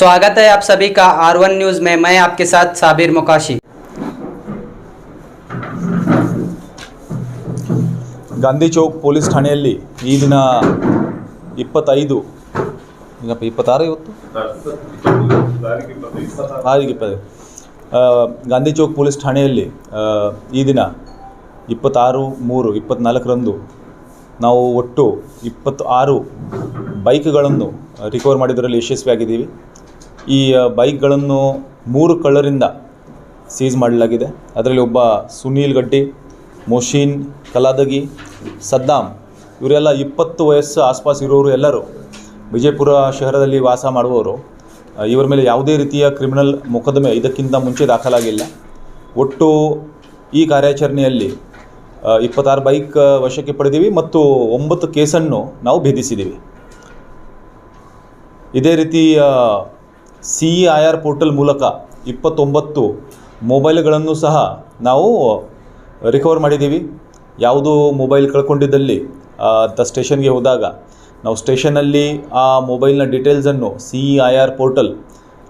स्वागत है आप सभी का R1 न्यूज़ में। मैं आपके साथ साबिर मुकाशी। ಗಾಂಧಿ ಚೌಕ್ ಪೊಲೀಸ್ ಠಾಣೆಯಲ್ಲಿ ಈ ದಿನ 25 26 ಇವತ್ತು ಗಾಂಧಿ ಚೌಕ್ ಪೊಲೀಸ್ ಠಾಣೆಯಲ್ಲಿ ಈ ದಿನ 26/3/24ರಂದು ನಾವು ಒಟ್ಟು 26 ಬೈಕ್ಗಳನ್ನು ರಿಕವರ್ ಮಾಡಿದ್ದರಲ್ಲಿ ಯಶಸ್ವಿಯಾಗಿದ್ದೀವಿ. ಈ ಬೈಕ್ಗಳನ್ನು 3 ಕಳ್ಳರಿಂದ ಸೀಸ್ ಮಾಡಲಾಗಿದೆ. ಅದರಲ್ಲಿ ಒಬ್ಬ ಸುನೀಲ್ ಗಡ್ಡಿ, ಮೊಶೀನ್ ಕಲಾದಗಿ, ಸದ್ದಾಮ್ ಇವರೆಲ್ಲ 20 ವಯಸ್ಸು ಆಸ್ಪಾಸ್ ಇರೋರು, ಎಲ್ಲರೂ ವಿಜಯಪುರ ಶಹರದಲ್ಲಿ ವಾಸ ಮಾಡುವವರು. ಇವರ ಮೇಲೆ ಯಾವುದೇ ರೀತಿಯ ಕ್ರಿಮಿನಲ್ ಮೊಕದ್ದಮೆ ಇದಕ್ಕಿಂತ ಮುಂಚೆ ದಾಖಲಾಗಿಲ್ಲ. ಒಟ್ಟು ಈ ಕಾರ್ಯಾಚರಣೆಯಲ್ಲಿ 26 ಬೈಕ್ ವಶಕ್ಕೆ ಪಡೆದೀವಿ ಮತ್ತು 9 ಕೇಸನ್ನು ನಾವು ಭೇದಿಸಿದ್ದೀವಿ. ಇದೇ ರೀತಿ CEIR ಪೋರ್ಟಲ್ ಮೂಲಕ 29 ಮೊಬೈಲ್ಗಳನ್ನು ಸಹ ನಾವು ರಿಕವರ್ ಮಾಡಿದ್ದೀವಿ. ಯಾವುದು ಮೊಬೈಲ್ ಕಳ್ಕೊಂಡಿದ್ದಲ್ಲಿ ಸ್ಟೇಷನ್ಗೆ ಹೋದಾಗ ನಾವು ಸ್ಟೇಷನಲ್ಲಿ ಆ ಮೊಬೈಲ್ನ ಡೀಟೇಲ್ಸನ್ನು CEIR ಪೋರ್ಟಲ್,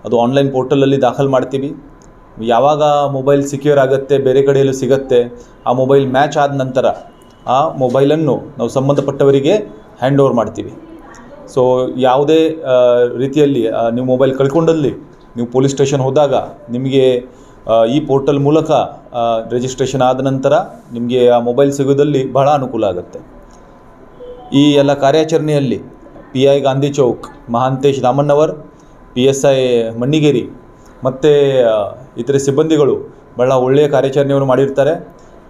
ಅದು ಆನ್ಲೈನ್ ಪೋರ್ಟಲಲ್ಲಿ ದಾಖಲು ಮಾಡ್ತೀವಿ. ಯಾವಾಗ ಮೊಬೈಲ್ ಸಿಕ್ಯೂರ್ ಆಗುತ್ತೆ, ಬೇರೆ ಕಡೆಯಲ್ಲೂ ಸಿಗುತ್ತೆ, ಆ ಮೊಬೈಲ್ ಮ್ಯಾಚ್ ಆದ ನಂತರ ಆ ಮೊಬೈಲನ್ನು ನಾವು ಸಂಬಂಧಪಟ್ಟವರಿಗೆ ಹ್ಯಾಂಡ್ ಓವರ್ ಮಾಡ್ತೀವಿ. ಸೊ ಯಾವುದೇ ರೀತಿಯಲ್ಲಿ ನೀವು ಮೊಬೈಲ್ ಕಳ್ಕೊಂಡಲ್ಲಿ ನೀವು ಪೊಲೀಸ್ ಸ್ಟೇಷನ್ ಹೋದಾಗ ನಿಮಗೆ ಈ ಪೋರ್ಟಲ್ ಮೂಲಕ ರಿಜಿಸ್ಟ್ರೇಷನ್ ಆದ ನಂತರ ನಿಮಗೆ ಆ ಮೊಬೈಲ್ ಸಿಗೋದಲ್ಲಿ ಬಹಳ ಅನುಕೂಲ ಆಗುತ್ತೆ. ಈ ಎಲ್ಲ ಕಾರ್ಯಾಚರಣೆಯಲ್ಲಿ PI ಗಾಂಧಿ ಚೌಕ್ ಮಹಾಂತೇಶ್ ದಾಮಣ್ಣವರ್, PSI ಮಣ್ಣಿಗೇರಿ ಮತ್ತು ಇತರೆ ಸಿಬ್ಬಂದಿಗಳು ಬಹಳ ಒಳ್ಳೆಯ ಕಾರ್ಯಾಚರಣೆಯನ್ನು ಮಾಡಿರ್ತಾರೆ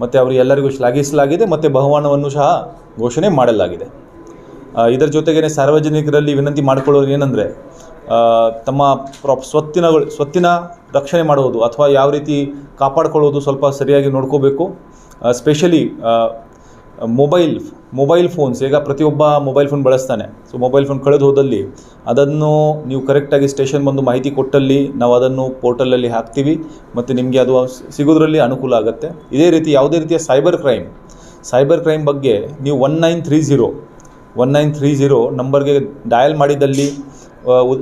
ಮತ್ತು ಅವರಿಗೆಲ್ಲರಿಗೂ ಶ್ಲಾಘಿಸಲಾಗಿದೆ ಮತ್ತು ಬಹುಮಾನವನ್ನು ಸಹ ಘೋಷಣೆ ಮಾಡಲಾಗಿದೆ. ಇದರ ಜೊತೆಗೇ ಸಾರ್ವಜನಿಕರಲ್ಲಿ ವಿನಂತಿ ಮಾಡಿಕೊಳ್ಳೋದು ಏನಂದರೆ, ತಮ್ಮ ಸ್ವತ್ತಿನ ರಕ್ಷಣೆ ಮಾಡುವುದು ಅಥವಾ ಯಾವ ರೀತಿ ಕಾಪಾಡಿಕೊಳ್ಳೋದು ಸ್ವಲ್ಪ ಸರಿಯಾಗಿ ನೋಡ್ಕೋಬೇಕು. ಸ್ಪೆಷಲಿ ಮೊಬೈಲ್ ಫೋನ್ಸ್, ಈಗ ಪ್ರತಿಯೊಬ್ಬ ಮೊಬೈಲ್ ಫೋನ್ ಬಳಸ್ತಾನೆ. ಸೊ ಮೊಬೈಲ್ ಫೋನ್ ಕಳೆದು ಹೋದಲ್ಲಿ ಅದನ್ನು ನೀವು ಕರೆಕ್ಟಾಗಿ ಸ್ಟೇಷನ್ ಬಂದು ಮಾಹಿತಿ ಕೊಟ್ಟಲ್ಲಿ ನಾವು ಅದನ್ನು ಪೋರ್ಟಲಲ್ಲಿ ಹಾಕ್ತೀವಿ ಮತ್ತು ನಿಮಗೆ ಅದು ಸಿಗೋದ್ರಲ್ಲಿ ಅನುಕೂಲ ಆಗುತ್ತೆ. ಇದೇ ರೀತಿ ಯಾವುದೇ ರೀತಿಯ ಸೈಬರ್ ಕ್ರೈಮ್ ಬಗ್ಗೆ ನೀವು 1930 ನಂಬರ್ಗೆ ಡಯಲ್ ಮಾಡಿದಲ್ಲಿ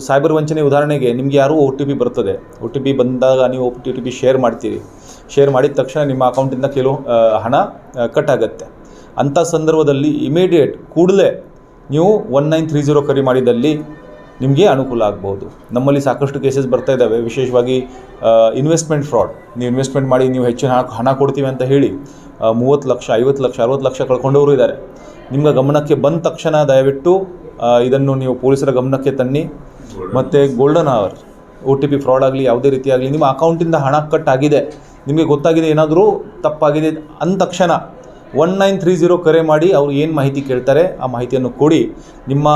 ಸೈಬರ್ ವಂಚನೆ, ಉದಾಹರಣೆಗೆ ನಿಮಗೆ ಯಾರೂ OTP ಬರ್ತದೆ. OTP ಬಂದಾಗ ನೀವು OTP ಶೇರ್ ಮಾಡ್ತೀರಿ. ಶೇರ್ ಮಾಡಿದ ತಕ್ಷಣ ನಿಮ್ಮ ಅಕೌಂಟಿಂದ ಕೆಲವು ಹಣ ಕಟ್ ಆಗುತ್ತೆ. ಅಂಥ ಸಂದರ್ಭದಲ್ಲಿ ಇಮಿಡಿಯೇಟ್ ಕೂಡಲೇ ನೀವು 1930 ಕರೆ ಮಾಡಿದಲ್ಲಿ ನಿಮಗೆ ಅನುಕೂಲ ಆಗ್ಬೋದು. ನಮ್ಮಲ್ಲಿ ಸಾಕಷ್ಟು ಕೇಸಸ್ ಬರ್ತಾ ಇದ್ದಾವೆ, ವಿಶೇಷವಾಗಿ ಇನ್ವೆಸ್ಟ್ಮೆಂಟ್ ಫ್ರಾಡ್. ನೀವು ಇನ್ವೆಸ್ಟ್ಮೆಂಟ್ ಮಾಡಿ ನೀವು ಹೆಚ್ಚಿನ ಹಣ ಕೊಡ್ತೀವಿ ಅಂತ ಹೇಳಿ 30 ಲಕ್ಷ, 50 ಲಕ್ಷ, 60 ಲಕ್ಷ ಕಳ್ಕೊಂಡವರು ಇದ್ದಾರೆ. ನಿಮ್ಮ ಗಮನಕ್ಕೆ ಬಂದ ತಕ್ಷಣ ದಯವಿಟ್ಟು ಇದನ್ನು ನೀವು ಪೊಲೀಸರ ಗಮನಕ್ಕೆ ತನ್ನಿ. ಮತ್ತು ಗೋಲ್ಡನ್ ಅವರ್ OTP ಫ್ರಾಡ್ ಆಗಲಿ, ಯಾವುದೇ ರೀತಿ ಆಗಲಿ, ನಿಮ್ಮ ಅಕೌಂಟಿಂದ ಹಣ ಕಟ್ ಆಗಿದೆ, ನಿಮಗೆ ಗೊತ್ತಾಗಿದೆ ಏನಾದರೂ ತಪ್ಪಾಗಿದೆ ಅಂದ ತಕ್ಷಣ 1930 ಕರೆ ಮಾಡಿ ಅವ್ರು ಏನು ಮಾಹಿತಿ ಕೇಳ್ತಾರೆ ಆ ಮಾಹಿತಿಯನ್ನು ಕೊಡಿ. ನಿಮ್ಮ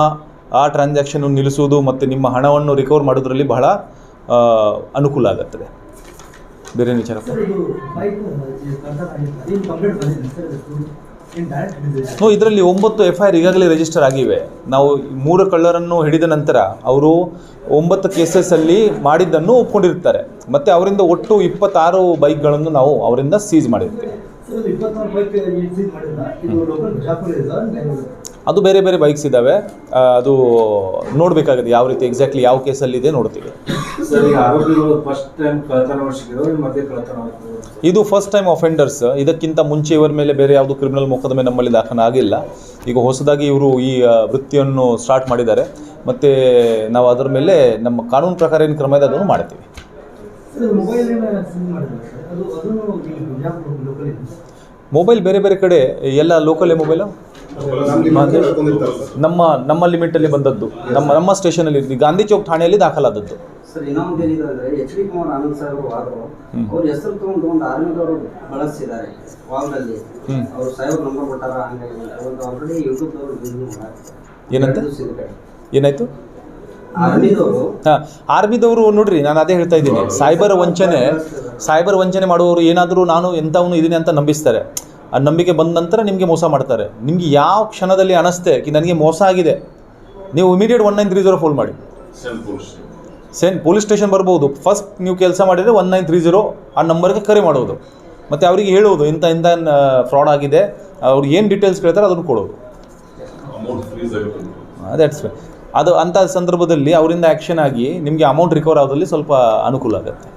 ಆ ಟ್ರಾನ್ಸಾಕ್ಷನ್ನು ನಿಲ್ಲಿಸುವುದು ಮತ್ತು ನಿಮ್ಮ ಹಣವನ್ನು ರಿಕವರ್ ಮಾಡೋದ್ರಲ್ಲಿ ಬಹಳ ಅನುಕೂಲ ಆಗುತ್ತದೆ. ಬೇರೆ ವಿಚಾರ ಇದರಲ್ಲಿ 9 FIR ಈಗಾಗಲೇ ರಿಜಿಸ್ಟರ್ ಆಗಿವೆ. ನಾವು 3 ಕಳ್ಳರನ್ನು ಹಿಡಿದ ನಂತರ ಅವರು 9 ಕೇಸಸ್ಸಲ್ಲಿ ಮಾಡಿದ್ದನ್ನು ಒಪ್ಕೊಂಡಿರ್ತಾರೆ ಮತ್ತು ಅವರಿಂದ ಒಟ್ಟು 26 ಬೈಕ್ಗಳನ್ನು ನಾವು ಅವರಿಂದ ಸೀಸ್ ಮಾಡಿರ್ತೀವಿ. ಅದು ಬೇರೆ ಬೇರೆ ಬೈಕ್ಸ್ ಇದ್ದಾವೆ, ಅದು ನೋಡಬೇಕಾಗುತ್ತೆ ಯಾವ ರೀತಿ ಎಕ್ಸಾಕ್ಟ್ಲಿ ಯಾವ ಕೇಸಲ್ಲಿದೆ ನೋಡ್ತೀವಿ. ಇದು ಫಸ್ಟ್ ಟೈಮ್ ಅಫೆಂಡರ್ಸ್. ಇದಕ್ಕಿಂತ ಮುಂಚೆ ಇವರ ಮೇಲೆ ಬೇರೆ ಯಾವುದು ಕ್ರಿಮಿನಲ್ ಮೊಕದ್ದಮೆ ನಮ್ಮಲ್ಲಿ ದಾಖಲಾಗಿಲ್ಲ. ಈಗ ಹೊಸದಾಗಿ ಇವರು ಈ ವೃತ್ತಿಯನ್ನು ಸ್ಟಾರ್ಟ್ ಮಾಡಿದ್ದಾರೆ ಮತ್ತು ನಾವು ಅದರ ಮೇಲೆ ನಮ್ಮ ಕಾನೂನು ಪ್ರಕಾರ ಏನು ಕ್ರಮ ಇದೆ ಅದನ್ನು ಮಾಡ್ತೀವಿ. ಮೊಬೈಲ್ ಬೇರೆ ಬೇರೆ ಕಡೆ ಎಲ್ಲ ಲೋಕಲ್ ಮೊಬೈಲು ನಮ್ಮ ಲಿಮಿಟಲ್ಲಿ ಬಂದದ್ದು, ನಮ್ಮ ಸ್ಟೇಷನಲ್ಲಿ ಗಾಂಧಿ ಚೌಕ್ ಠಾಣೆಯಲ್ಲಿ ದಾಖಲಾದದ್ದು. ಸರ್, ಇನ್ನೊಂದು ಏನಿದೆ HD ಕುಮಾರ್ ಆನಂದ್ ಸರ್ ಅವ್ರ ಹೆಸರು ತಗೊಂಡು ಒಂದು ಆರ್ಮಿದವರು ಬಳಸಿದ್ದಾರೆ ವಾಲ್ನಲ್ಲಿ. ಅವರು ಸಾಹೇಬ್ ನಂಬರ್ ಕೊಟ್ಟಾರ, ಹಂಗಾಗಿ ಆಲ್ರೆಡಿ ಯೂಟ್ಯೂಬ್ದವರು ಏನಾಯ್ತು ಆರ್ಮಿದವರು ನೋಡ್ರಿ, ನಾನು ಅದೇ ಹೇಳ್ತಾ ಇದ್ದೀನಿ. ಸೈಬರ್ ವಂಚನೆ ಮಾಡುವವರು ಏನಾದರೂ ನಾನು ಎಂಥವನು ಇದೀನಿ ಅಂತ ನಂಬಿಸ್ತಾರೆ. ಆ ನಂಬಿಕೆ ಬಂದ ನಂತರ ನಿಮಗೆ ಮೋಸ ಮಾಡ್ತಾರೆ. ನಿಮಗೆ ಯಾವ ಕ್ಷಣದಲ್ಲಿ ಅನಿಸ್ತೆ ನನಗೆ ಮೋಸ ಆಗಿದೆ, ನೀವು ಇಮಿಡಿಯೇಟ್ 1930 ಫೋನ್ ಮಾಡಿ. ಪೊಲೀಸ್ ಸ್ಟೇಷನ್ ಬರ್ಬೋದು. ಫಸ್ಟ್ ನೀವು ಕೆಲಸ ಮಾಡಿದರೆ 1930 ಆ ನಂಬರ್ಗೆ ಕರೆ ಮಾಡೋದು ಮತ್ತು ಅವರಿಗೆ ಹೇಳೋದು ಇಂಥ ಫ್ರಾಡ್ ಆಗಿದೆ, ಅವ್ರಿಗೆ ಏನು ಡೀಟೇಲ್ಸ್ ಕೇಳ್ತಾರೆ ಅದನ್ನು ಕೊಡೋದು. ಅದು ಅಂಥ ಸಂದರ್ಭದಲ್ಲಿ ಅವರಿಂದ ಆ್ಯಕ್ಷನ್ ಆಗಿ ನಿಮಗೆ ಅಮೌಂಟ್ ರಿಕವರ್ ಆಗೋದ್ರಲ್ಲಿ ಸ್ವಲ್ಪ ಅನುಕೂಲ ಆಗುತ್ತೆ.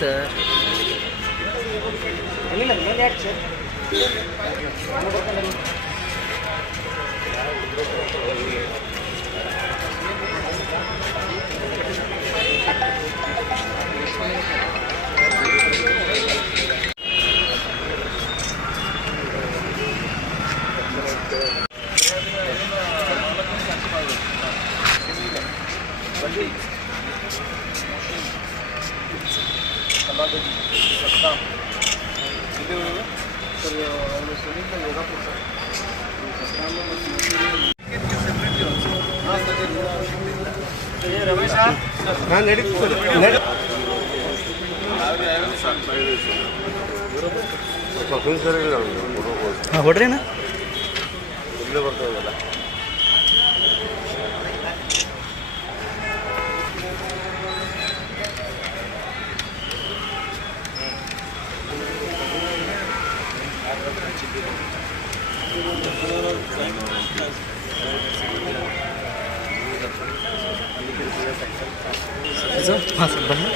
ಸರ್ ಹೊಡ್ರೇನಾ हाँ सर बना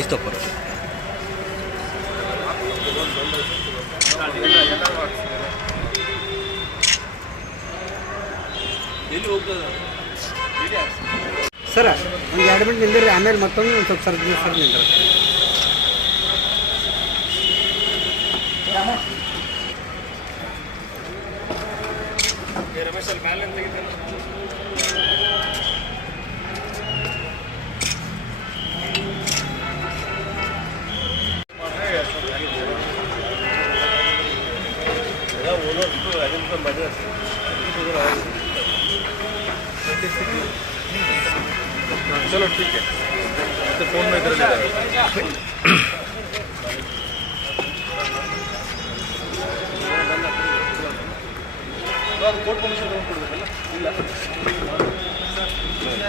esto por ಸರ್ ಒಂದು 2 ಮಿನಿಟ್ ನಿಂದಿರಿ, ಆಮೇಲೆ ಮತ್ತೊಂದು ಒಂದು ಸ್ವಲ್ಪ ಸರ್ ನಿಂದ್ರಿ. ರಮೇಶ್ ಅಲ್ಲಿ ಮೇಲೆ ತೆಗಿತಾನೆ. चलो ठीक है, तो फोन में इधर ले कोर्ट परमिशन ಕೊಡಬೇಕಲ್ಲ ಇಲ್ಲ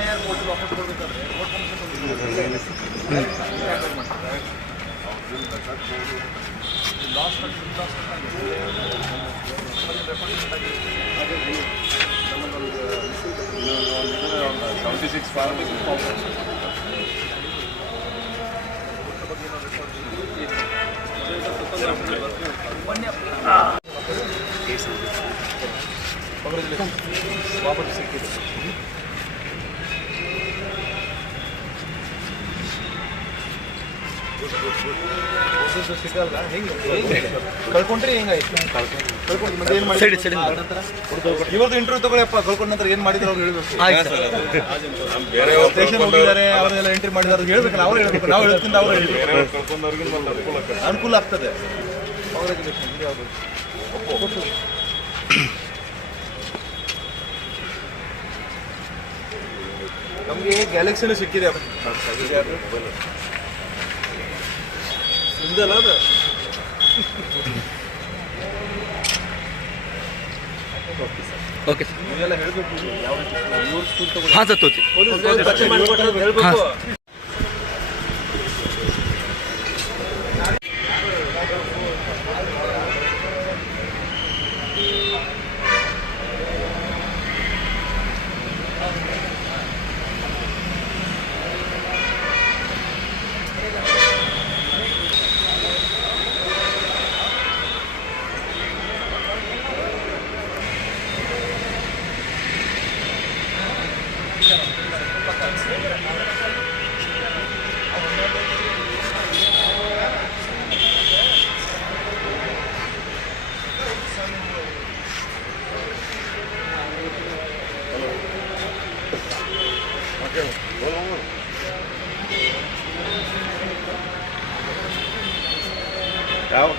ಯಾರು ಕೋರ್ಟ್ ವಾಪಸ್ ಕೊಡಬೇಕಾದ್ರೆ ಕೋರ್ಟ್ ಪರ್ಮಿಷನ್ ಲಾಸ್ಟ್ ಸಿಗಲ್ಲ. ಕಳ್ಕೊಂಡ್ರೆ ಹೆಂಗಾಯ್ತು? ಕಳ್ಕೊಂಡು ಮತ್ತೆ ಏನು ಮಾಡಿ ಇವತ್ತು ಇಂಟರ್ವ್ಯೂ ತಗೊಳ್ಳಿಯಪ್ಪ. ಕಳ್ಕೊಂಡ ನಂತರ ಏನು ಮಾಡಿದ್ರು ಅವ್ರು ಹೇಳ್ಬೇಕು. ಸ್ಟೇಷನ್ ಹೋಗಿದ್ದಾರೆ, ಅವರೆಲ್ಲ ಎಂಟ್ರಿ ಮಾಡಿದ್ರು ಹೇಳ್ಬೇಕಲ್ಲ, ಅವ್ರು ಹೇಳ್ಬೇಕು. ನಾವು ಹೇಳ್ತೀನಿ, ಅವ್ರು ಹೇಳ್ಬೇಕು. ಅನುಕೂಲ ಆಗ್ತದೆ. ನಮಗೆ ಗ್ಯಾಲಕ್ಸಿನೂ ಸಿಕ್ಕಿದೆ ನಿಮ್ದಲ್ಲ ಅದು. ಓಕೆ ಸರ್, ನೀವೆಲ್ಲ ಹೇಳಬೇಕು ಯಾವ ರೀತಿ. ಹಾಂ ಸರ್, ಹೇಳ್ಬೇಕು. ಯಾವ